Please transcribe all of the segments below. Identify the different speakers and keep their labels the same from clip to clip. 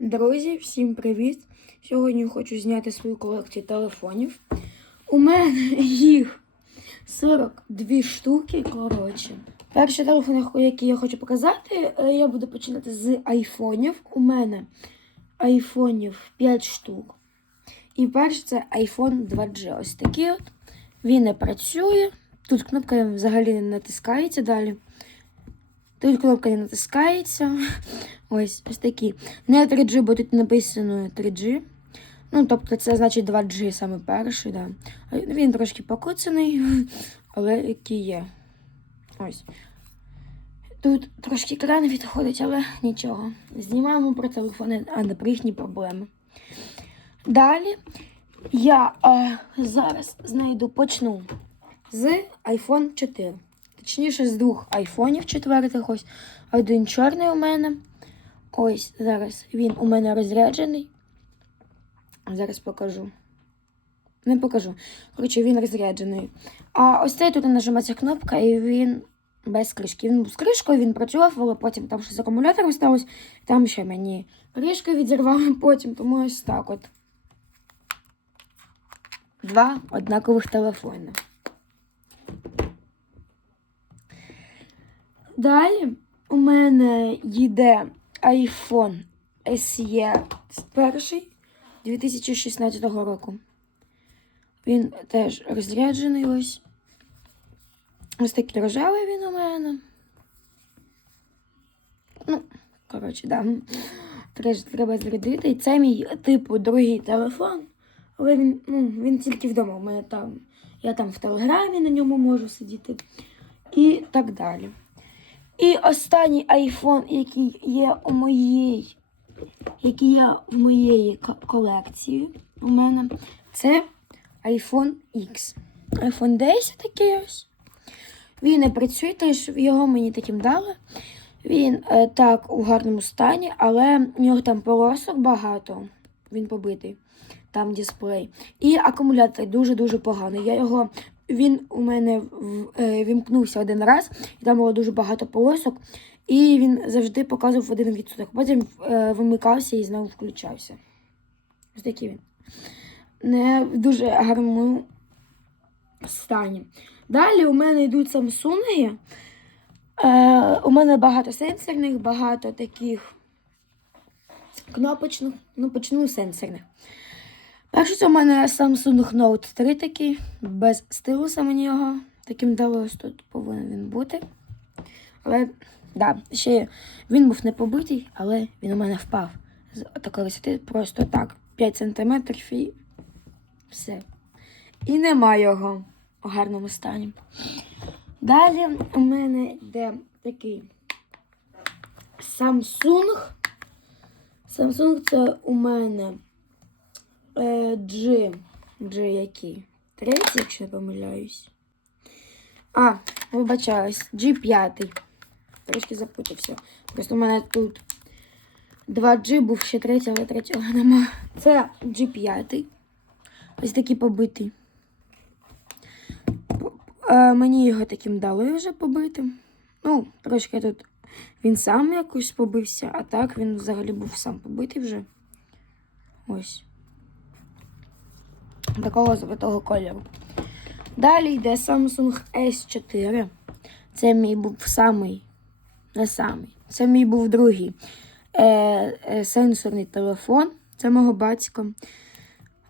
Speaker 1: Друзі, всім привіт! Сьогодні хочу зняти свою колекцію телефонів. У мене їх 42 штуки. Коротше. Перший телефон, який я хочу показати, е, я буду починати з айфонів. У мене айфонів 5 штук. І перший це iPhone 2G. Ось такий от. Він не працює. Тут кнопка взагалі не натискається далі. Тут кнопка не натискається. Ось ось такі. Не 3G, бо тут написано 3G. Ну, тобто це значить 2G саме перший, да. Він трошки покуцаний, але який є. Ось. Тут трошки екран відходить, але нічого. Знімаємо про телефони, а не про їхні проблеми. Далі я е, зараз знайду почну з iPhone 4. Точніше, з двох айфонів четвертих. Ось один чорний у мене. Ось зараз він у мене розряджений. Зараз покажу. Не покажу. Коротше, він розряджений. А ось цей тут нажимається кнопка, і він без кришки. Він був з кришкою, він працював, але потім там щось з акумулятором сталося. Там ще мені кришку відірвали потім, тому ось так от. Два однакових телефони. Далі у мене йде iPhone SE перший 2016 року. Він теж розряджений ось. Ось такий рожевий він у мене. Ну, коротше, да. Теж треба зарядити. І це мій, типу, другий телефон. Але він, ну, він тільки вдома. У мене там. Я там в телеграмі на ньому можу сидіти. І так далі. І останній айфон, який є у моїй, який є в моєї колекції у мене, це iPhone X. iPhone 10 такий ось. Він не працює, теж його мені таким дали. Він е, так у гарному стані, але в нього там полосок багато. Він побитий. Там дисплей. І акумулятор дуже-дуже поганий. Я його він у мене е, вімкнувся один раз, і там було дуже багато полосок, і він завжди показував один відсоток. Потім е, вимикався і знову включався. Ось такий він. Не в дуже гарному стані. Далі у мене йдуть Samsung. Е, у мене багато сенсорних, багато таких кнопочних, ну почну сенсорних. Перший це у мене Samsung Note 3 такий, без стилуса мені його. Таким дали ось тут повинен він бути. Але, да, ще він був не побитий, але він у мене впав. З такої висоти просто так. 5 см і все. І нема його у гарному стані. Далі у мене йде такий Samsung. Samsung це у мене G. G який? Третій, якщо не помиляюсь. А, вибачаюсь, G5. Трошки запутався. Просто у мене тут 2G був ще третій, але третього нема. Це G5. Ось такий побитий. Е, мені його таким дали вже побитим. Ну, трошки тут він сам якось побився, а так він взагалі був сам побитий вже. Ось. Такого золотого кольору. Далі йде Samsung S4. Це мій був самий, не самий. Це мій був другий е, е, сенсорний телефон. Це мого батька.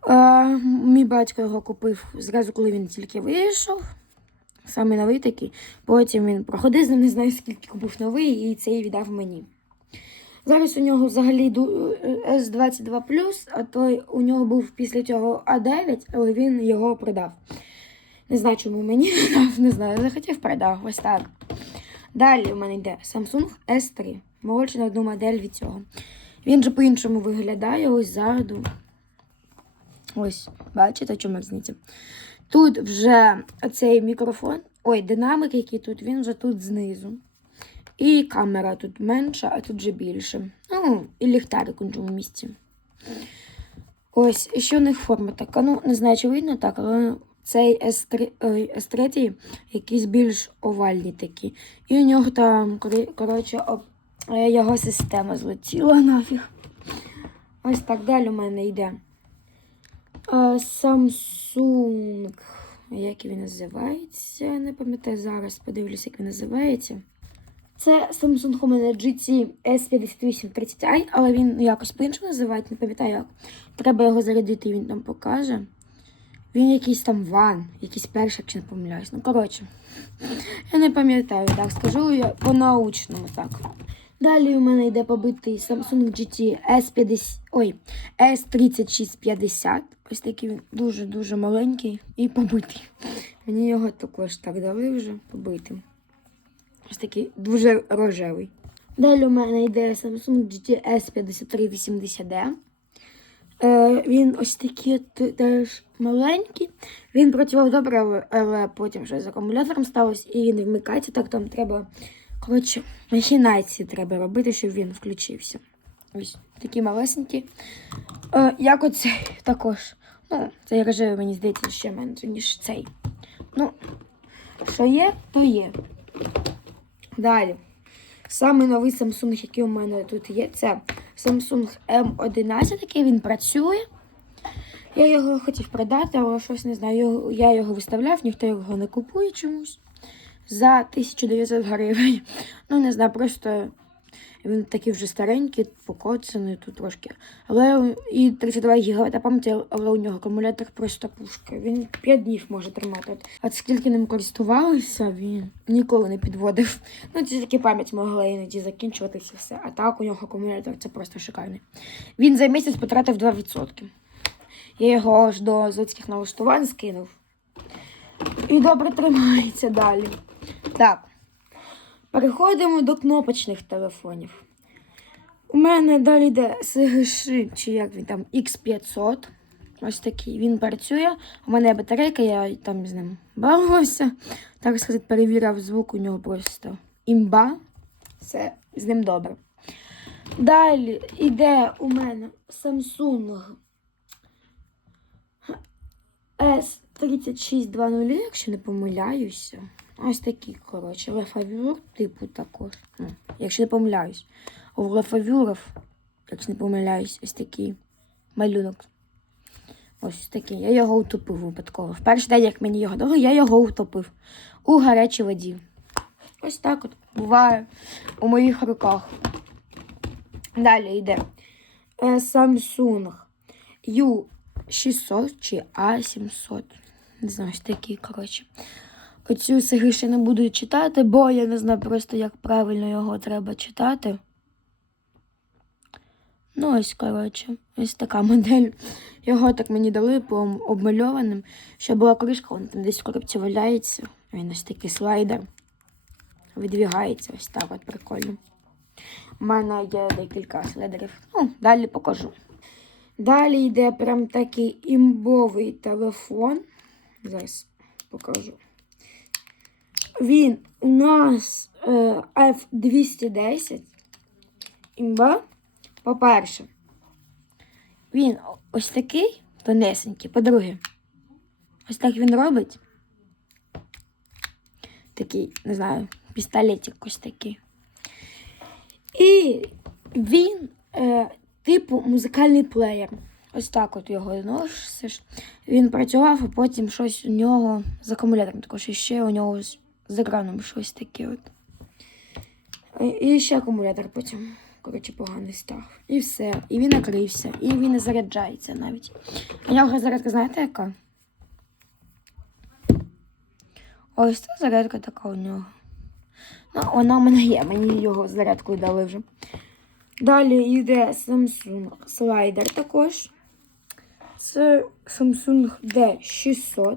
Speaker 1: Е, мій батько його купив зразу, коли він тільки вийшов. Саме новий такий. Потім він проходив з не знаю, скільки купив новий, і цей віддав мені. Зараз у нього взагалі е, S22, а той у нього був після цього А9, але він його продав. Не знаю, чому мені не дав, не знаю. Захотів продав. Ось так. Далі у мене йде Samsung S3. Молодший на одну модель від цього. Він же по-іншому виглядає ось ззаду. Ось, бачите, чому різниця? Тут вже цей мікрофон, ой, динамик, який тут, він вже тут знизу. І камера тут менша, а тут вже більше. Ну, і ліхтарик у цьому місці. Ось, і ще у них форма така. Ну, не знаю, чи видно так, але цей S3, S3 якийсь більш овальний такий. І у нього там, коротше, е, його система злетіла нафіг. Ось так далі у мене йде. Е, Samsung. Як він називається? Не пам'ятаю зараз, подивлюся, як він називається. Це Samsung у мене GT S5830i, але він якось по-іншому називається, не пам'ятаю як. Треба його зарядити, він там покаже. Він якийсь там ван, якийсь перший, якщо не помиляюсь. Ну, коротше, я не пам'ятаю, так скажу я по-научному так. Далі у мене йде побитий Samsung GT S50, ой, S3650. Ось такий він дуже-дуже маленький і побитий. Мені його також так дали вже побитим. Ось такий дуже рожевий. Далі у мене йде Samsung GT S5380D. Е, він ось такий теж маленький. Він працював добре, але, потім щось з акумулятором сталося і він вмикається. Так там треба, коротше, махінації треба робити, щоб він включився. Ось такі малесенькі. Е, як оцей також. Ну, цей рожевий, мені здається, ще менше, ніж цей. Ну, що є, то є. Далі. Саме новий Samsung, який у мене тут є, це Samsung M11, який він працює. Я його хотів продати, але щось не знаю. Я його виставляв, ніхто його не купує чомусь. За 1900 гривень. Ну, не знаю, просто він такий вже старенький, покоцаний тут трошки. Але і 32 ГБ пам'яті, але у нього акумулятор просто пушка. Він 5 днів може тримати. От скільки ним користувалися, він ніколи не підводив. Ну, це тільки пам'ять могла іноді закінчуватися все. А так у нього акумулятор це просто шикарний. Він за місяць потратив 2%. Я його аж до заводських налаштувань скинув. І добре тримається далі. Так. Переходимо до кнопочних телефонів. У мене далі йде SGS, чи як він там, X500. Ось такий. Він працює. У мене є батарейка, я там з ним бавився. Так сказати, перевіряв звук у нього просто імба. Все з ним добре. Далі йде у мене Samsung S3620, якщо не помиляюся. Ось такі, коротше, лефавюр, типу також. Ну, якщо не помиляюсь. У лефавюрів, якщо не помиляюсь, ось такий малюнок. Ось такий. Я його утопив випадково. В перший день, як мені його дали, я його утопив у гарячій воді. Ось так от буває у моїх руках. Далі йде е, Samsung U600 чи A700. Не знаю, ось такий, коротше. Оцю сиги ще не буду читати, бо я не знаю просто, як правильно його треба читати. Ну, ось, коротше, ось така модель. Його так мені дали по обмальованим. Ще була кришка, вона там десь в коробці валяється. Він ось такий слайдер. Видвігається ось так от прикольно. У мене є декілька слайдерів. Ну, далі покажу. Далі йде прям такий імбовий телефон. Зараз покажу. Він у нас е, F210. Імба. По-перше, він ось такий тонесенький. По-друге, ось так він робить. Такий, не знаю, пістолетик ось такий. І він, е, типу, музикальний плеєр. Ось так от його носиш. Він працював, а потім щось у нього з акумулятором. Також ще у нього з, з екраном щось таке. от. І- ще акумулятор потім, коротше, поганий став. І все. І він накрився. І він не заряджається навіть. А його зарядка, знаєте, яка? Ось ця зарядка така у нього. Ну, вона у мене є, мені його з зарядкою дали вже. Далі йде Samsung слайдер також. Це Samsung D600.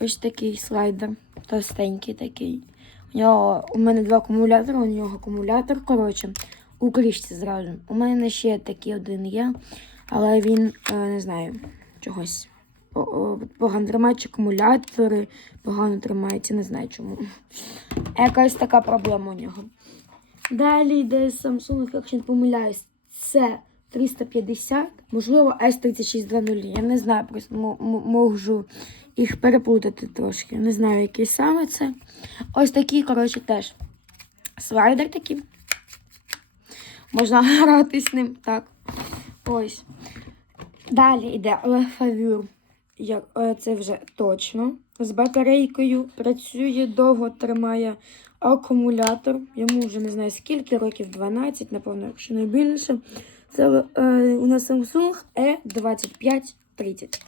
Speaker 1: Ось такий слайдер. Товстенький такий. У нього у мене два акумулятори, у нього акумулятор, коротше, у кришці зразу. У мене ще такий один є, але він, е, не знаю, чогось. Погано тримається акумулятори, погано тримається, не знаю чому. Якась така проблема у нього. Далі йде Samsung, якщо не помиляюсь, це 350, можливо, S3620. Я не знаю, просто мо- мо- можу їх переплутати трошки. Не знаю, який саме це. Ось такий, коротше, теж слайдер такий. Можна грати з ним, так. Ось. Далі йде лефавюр. Е, це вже точно. З батарейкою працює довго, тримає акумулятор. Йому вже не знаю скільки, років 12, напевно, якщо не більше. Це е, у нас Samsung E2530.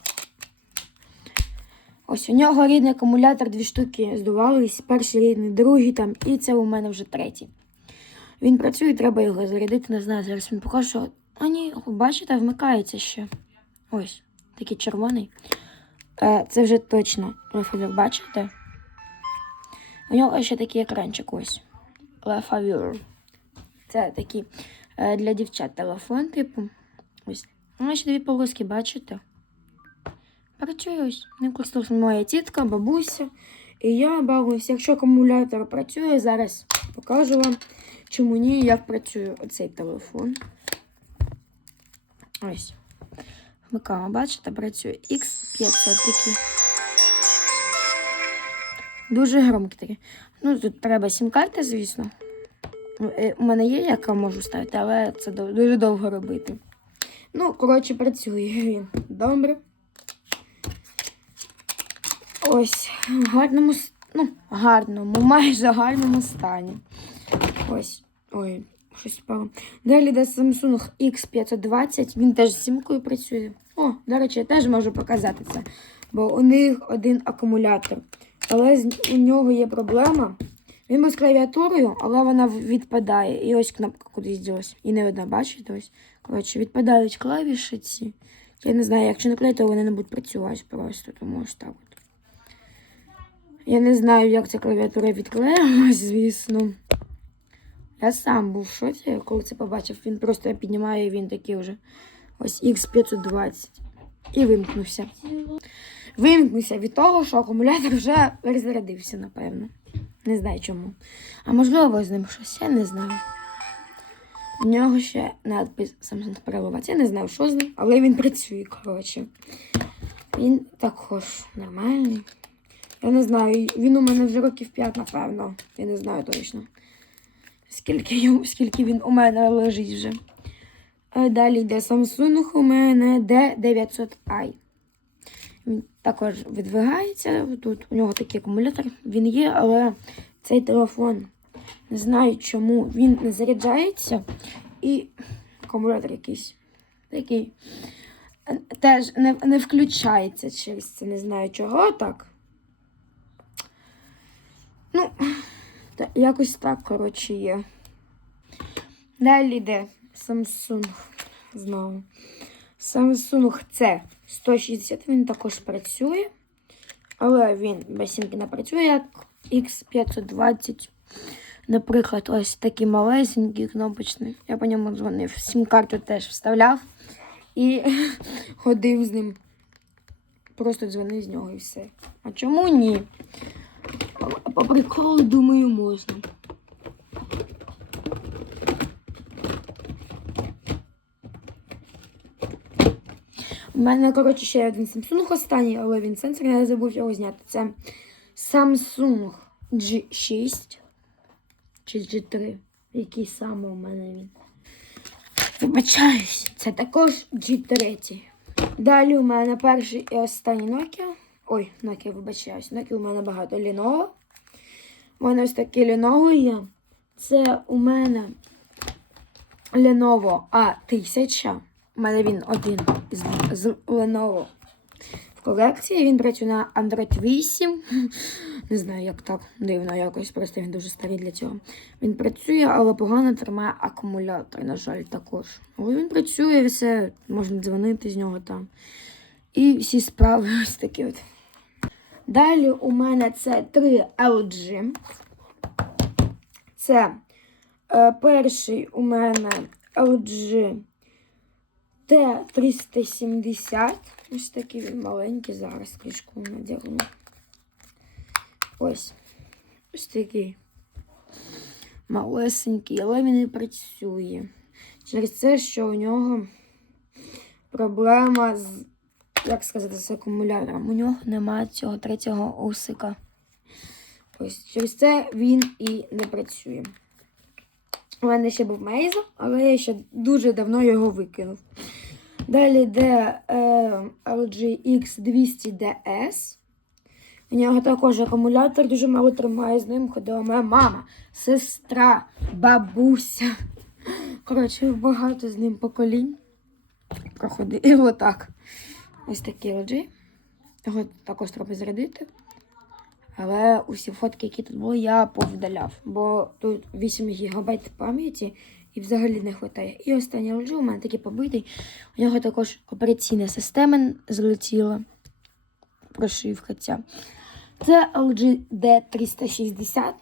Speaker 1: Ось у нього рідний акумулятор, дві штуки здувались. Перший рідний, другий там, і це у мене вже третій. Він працює, треба його зарядити, не знаю, зараз він покаже, що. А ні, бачите, вмикається ще. Ось, такий червоний. Е, це вже точно Лефавір, бачите? У нього ще такий екранчик ось. Лефавір. Це такий е, для дівчат телефон, типу. Ось. Ну, ще дві полоски, бачите? Ось. Ним користується моя тітка, бабуся. І я бавлюся. Якщо акумулятор працює, зараз покажу вам, чому ні, як працює оцей телефон. Ось. Вмикаємо, бачите, працює X500 такий. Дуже громкий такий. Ну, тут треба сім-карти, звісно. Е, У мене є, яка можу ставити, але це дуже довго робити. Ну, коротше, працює він. Добре. Ось, в гарному, ну, гарному, майже гарному стані. Ось. Ой, щось впало. Далі йде Samsung X520, він теж з сімкою працює. О, до речі, я теж можу показати це. Бо у них один акумулятор. Але у нього є проблема. Він з клавіатурою, але вона відпадає. І ось кнопка кудись ділась. І не одна, бачите? Ось. Коротше, відпадають клавіші ці. Я не знаю, якщо не клеїти, то вони не будуть працювати просто, тому ось так. Я не знаю, як ця клавіатура відклеїлась, звісно. Я сам був в шоці, коли це побачив. Він просто піднімає, і він такий вже. Ось X520. І вимкнувся. Вимкнувся від того, що акумулятор вже розрядився, напевно. Не знаю чому. А можливо, з ним щось, я не знаю. У нього ще надпис Samsung переливач. Я не знаю, що з ним, але він працює, коротше. Він також нормальний. Я не знаю, він у мене вже років 5, напевно. Я не знаю точно. Скільки, скільки він у мене лежить вже. Далі йде Samsung у мене D900i. Він також видвигається. Тут у нього такий акумулятор. Він є, але цей телефон не знаю чому. Він не заряджається. І акумулятор якийсь такий е, теж не, не включається через це. Не знаю чого так. Ну, та, якось так, коротше, є. Далі йде Samsung. Знову. Samsung C 160, він також працює. Але він без сімки не працює, як X520. Наприклад, ось такий малесенький кнопочний. Я по ньому дзвонив. Сім-карту теж вставляв і ходив з ним. Просто дзвонив з нього і все. А чому ні? По приколу, думаю, можна. У мене, коротше, ще один Samsung останній, але він сенсорний, я забув його зняти. Це Samsung G6 чи G3. Який саме у мене він. Вибачаюсь, це також G3. Далі у мене перший і останній Nokia. Ой, Nokia, вибачаюсь. Nokia у мене багато Lenovo. У мене ось таке Lenovo є. Це у мене Lenovo A1000. У мене він один з, з Lenovo. В колекції він працює на Android 8. Не знаю, як так дивно якось, просто він дуже старий для цього. Він працює, але погано тримає акумулятор, на жаль, також. Але він працює, все, можна дзвонити з нього там. І всі справи ось такі от. Далі у мене це 3 LG. Це е, перший у мене LG Т370. Ось такий він маленький. Зараз кришку надягну. Ось. Ось такий. Малесенький, але він не працює. Через це, що у нього проблема з, як сказати, з акумулятором. У нього немає цього третього усика. Ось через це він і не працює. У мене ще був Мейзо, але я ще дуже давно його викинув. Далі йде е, LG X200DS. У нього також акумулятор дуже мало тримає. З ним ходила моя мама, сестра, бабуся. Коротше, багато з ним поколінь проходило так. Ось такий LG. Його також треба зарядити. Але усі фотки, які тут були, я повдаляв, бо тут 8 ГБ пам'яті і взагалі не вистачає. І останній LG у мене такий побитий. У нього також операційна система злетіла. Прошивка ця. Це LG D360.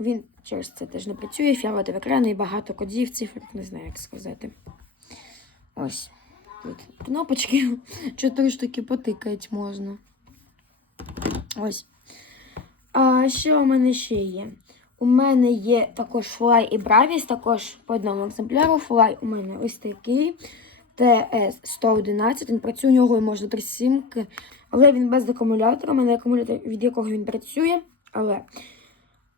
Speaker 1: Він через це теж не працює, фіолетовий екран і багато кодів, цифр, не знаю, як сказати. Ось. Тут кнопочки, чотири штуки потикати можна. Ось. А що у мене ще є? У мене є також Fly і Bravis, також по одному екземпляру. Fly у мене ось такий. TS111. Він працює, у нього можна три сімки, але він без акумулятора. У мене акумулятор, від якого він працює. Але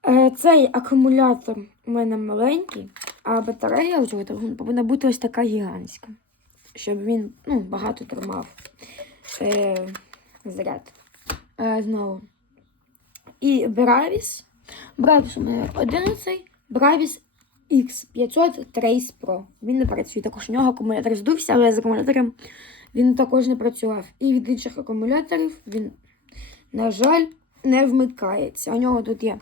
Speaker 1: е, цей акумулятор у мене маленький, а батарея у цього повинна бути ось така гігантська, щоб він ну, багато тримав е, заряд. Е, знову. І Bravis. Bravis у мене 11, Bravis X500 Trace Pro. Він не працює. Також у нього акумулятор здувся, але з акумулятором він також не працював. І від інших акумуляторів він, на жаль, не вмикається. У нього тут є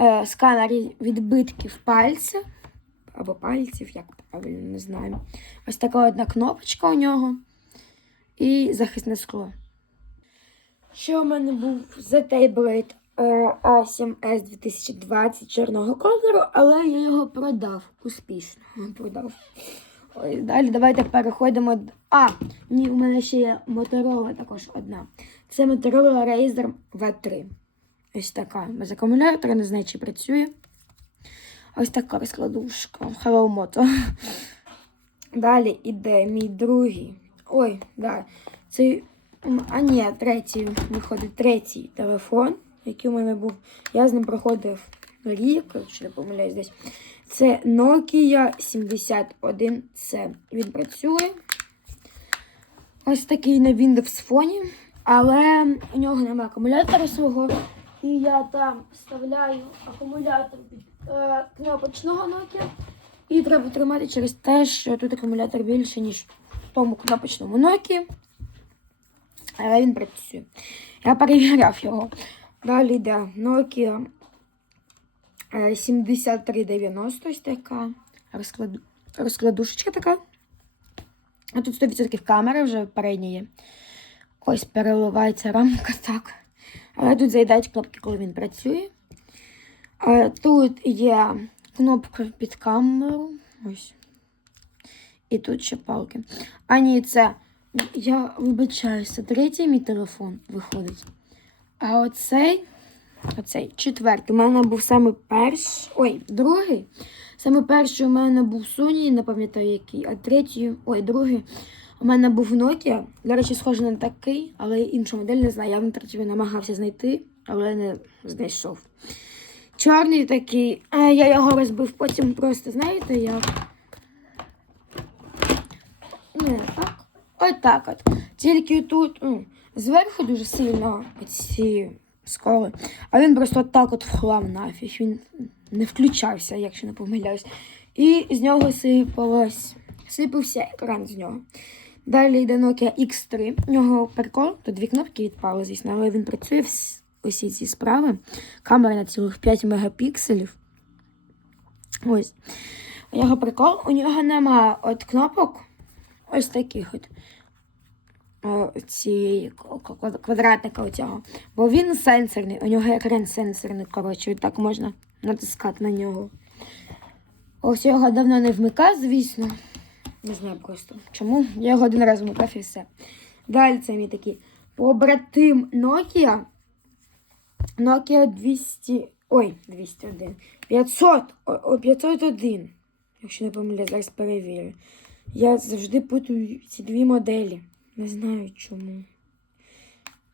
Speaker 1: е, сканер відбитків пальця. Або пальців, як правильно не знаю. Ось така одна кнопочка у нього. І захисне скло. Ще у мене був The Blade A7S 2020 чорного кольору, але я його продав успішно. Продав. Ой, далі давайте переходимо. до- А, ні, у мене ще є Motorola також одна. Це Motorola Razer V3. Ось така. Без акумулятора, не знаю, чи працює. Ось така розкладушка. Hello Moto. Далі іде мій другий. Ой, да. Це. А ні, третій виходить третій телефон, який у мене був. Я з ним проходив рік, якщо не помиляюсь десь. Це Nokia 71C. Він працює. Ось такий на Windows фоні, але у нього немає акумулятора свого. І я там вставляю акумулятор під е, кнопочного Nokia. І треба тримати через те, що тут акумулятор більше, ніж в тому кнопочному Nokia. Але він працює. Я перевіряв його. Далі йде Nokia е, 7390, ось така. Розкладу... Розкладушечка така. А тут 100% камери вже передня є. Ось переливається рамка так. Але тут заїдають кнопки, коли він працює. А тут є кнопка під камеру. Ось. І тут ще палки. А ні, це. Я вибачаюся, третій мій телефон виходить. А оцей, оцей четвертий. У мене був саме перший. Ой, другий. Саме перший у мене був Sony, не пам'ятаю який, а третій, ой, другий. У мене був Nokia. До речі, схожий на такий, але іншу модель не знаю. Я в інтернеті намагався знайти, але не знайшов. Чорний такий, а я його розбив потім просто, знаєте, як. Не, так. Ось так от. Тільки тут ну, зверху дуже сильно ці сколи. А він просто так от вхлав нафіг. Він не включався, якщо не помиляюсь. І з нього сипалось. Сипався екран з нього. Далі йде Nokia X3. У нього прикол, тут дві кнопки відпали, звісно, але він працює усі ці справи. Камера на цілих 5 мегапікселів. Ось. У нього прикол, у нього немає от кнопок ось таких от. О, ці к- к- квадратника оцього. Бо він сенсорний, у нього екран сенсорний, коротше, так можна натискати на нього. Ось його давно не вмикав, звісно. Не знаю просто чому. Я його один раз вмикав і все. Далі це мій такий побратим Nokia. Nokia 200. Ой, 201. 500. О, о, 501. Якщо не помиляю, зараз перевірю. Я завжди путаю ці дві моделі. Не знаю чому.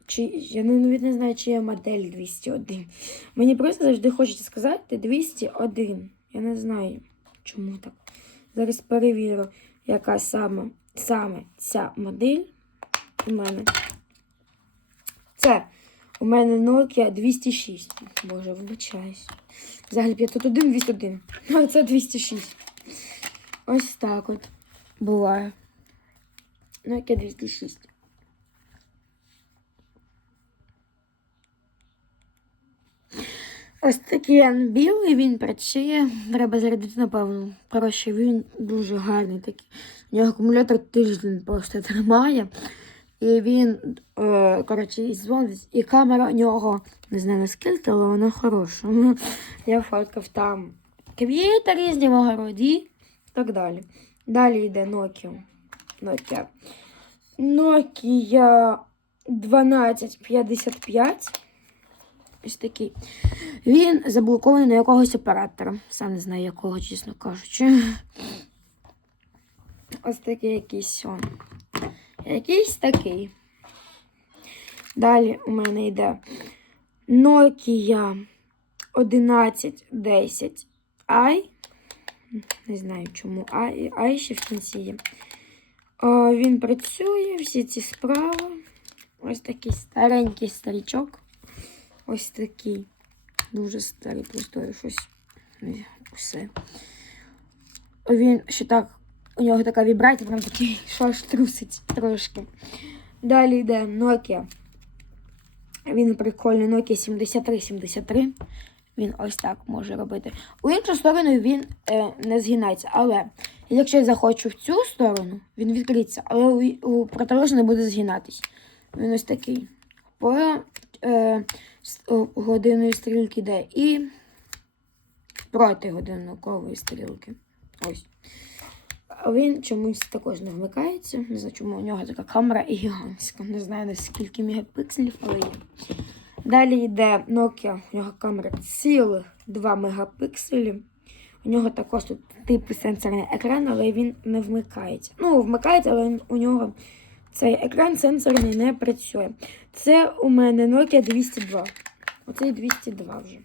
Speaker 1: Чи, я навіть не знаю, чи є модель 201. Мені просто завжди хочеться сказати 201. Я не знаю, чому так. Зараз перевірю, яка саме саме ця модель у мене. Це у мене Nokia 206. Боже, вибачаюсь. Взагалі 501, 201. А це 206. Ось так от буває. Nokia 206. Ось такий він білий, він працює. Треба зарядити, напевно. Коротше, він дуже гарний такий. У нього акумулятор тиждень просто тримає. І він, е, коротше, дзвонить, і камера у нього, не знаю наскільки, але вона хороша. Я фоткав там квіти різні в огороді і так далі. Далі йде Nokia. Nokia. Nokia 1255. Ось такий. Він заблокований на якогось оператора. Сам не знаю якого, чесно кажучи. Ось такий якийсь он. Якийсь такий. Далі у мене йде Nokia 1110 i. Не знаю чому i, i ще в кінці є. О, він працює, всі ці справи. Ось такий старенький старічок. Ось такий. Дуже старий, просто щось. е, Все. Він ще так. У нього така вібрація, прям такий, що аж трусить трошки. Далі йде Nokia. Він прикольний Nokia 7373. Він ось так може робити. У іншу сторону він е, не згинається. Але якщо я захочу в цю сторону, він відкриється, але у, у протилежну не буде згинатись. Він ось такий. По е, годинної стрілки йде і проти годинникової стрілки. Ось. Він чомусь також не вмикається. Не знаю, чому у нього така камера гігантська. Не знаю на скільки мегапікселів, але є. Далі йде Nokia, у нього камера цілих 2 мегапікселі. У нього також тут типу сенсорний екран, але він не вмикається. Ну, вмикається, але у нього цей екран сенсорний не працює. Це у мене Nokia 202. Оцей 202 вже.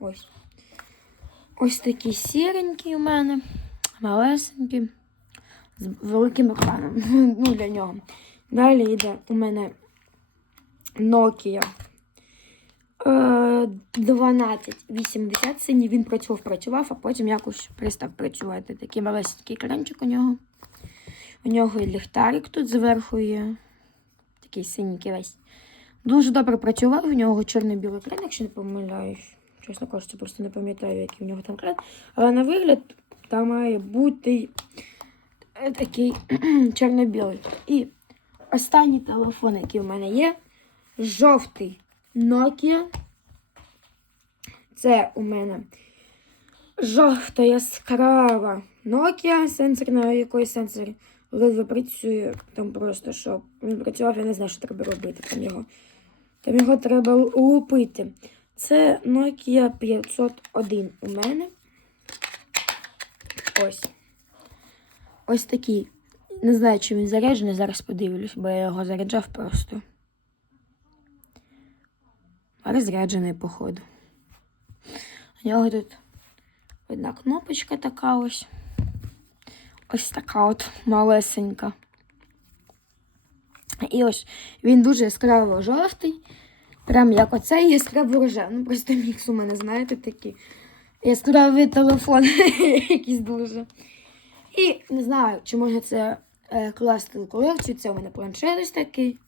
Speaker 1: Ось. Ось такий сіренький у мене. Малесенький. З великим екраном. ну, для нього. Далі йде у мене Nokia е, 1280 синій. Він працював, працював, а потім якось перестав працювати. Такий малесенький екранчик у нього. У нього і ліхтарик тут зверху є. Такий синенький весь. Дуже добре працював, у нього чорно-білий екран, якщо не помиляюсь. Чесно кажучи, просто не пам'ятаю, який у нього там екран. Але на вигляд там має бути е, такий чорно-білий. І останній телефон, який в мене є, жовтий Nokia. Це у мене жовта яскрава Nokia, сенсорна якоїсь сенсор ледве працює. Там просто що він працював, я не знаю, що треба робити. Там його, там його треба лупити. Це Nokia 501 у мене. Ось. Ось такий. Не знаю, чи він заряджений, зараз подивлюсь, бо я його заряджав просто. Розряджений, походу. У нього тут одна кнопочка така ось. Ось така от малесенька. І ось він дуже яскраво жовтий. Прям як оцей яскраво рожевий. Ну, просто мікс у мене, знаєте, такий яскравий телефон якийсь дуже. І не знаю, чи можна це е, класти у колекцію. Це у мене планшет ось такий.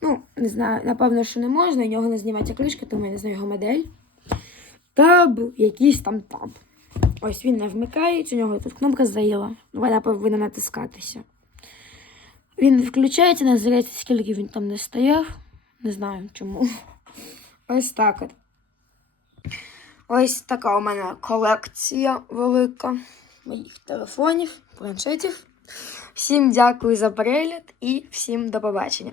Speaker 1: Ну, не знаю, напевно, що не можна, у нього не знімається кришка, тому я не знаю його модель. Таб, якийсь там таб. Ось він не вмикається, у нього тут кнопка заїла. Вона повинна натискатися. Він включається, не здається, скільки він там не стояв. Не знаю чому. Ось так от. Ось така у мене колекція велика моїх телефонів, планшетів. Всім дякую за перегляд і всім до побачення.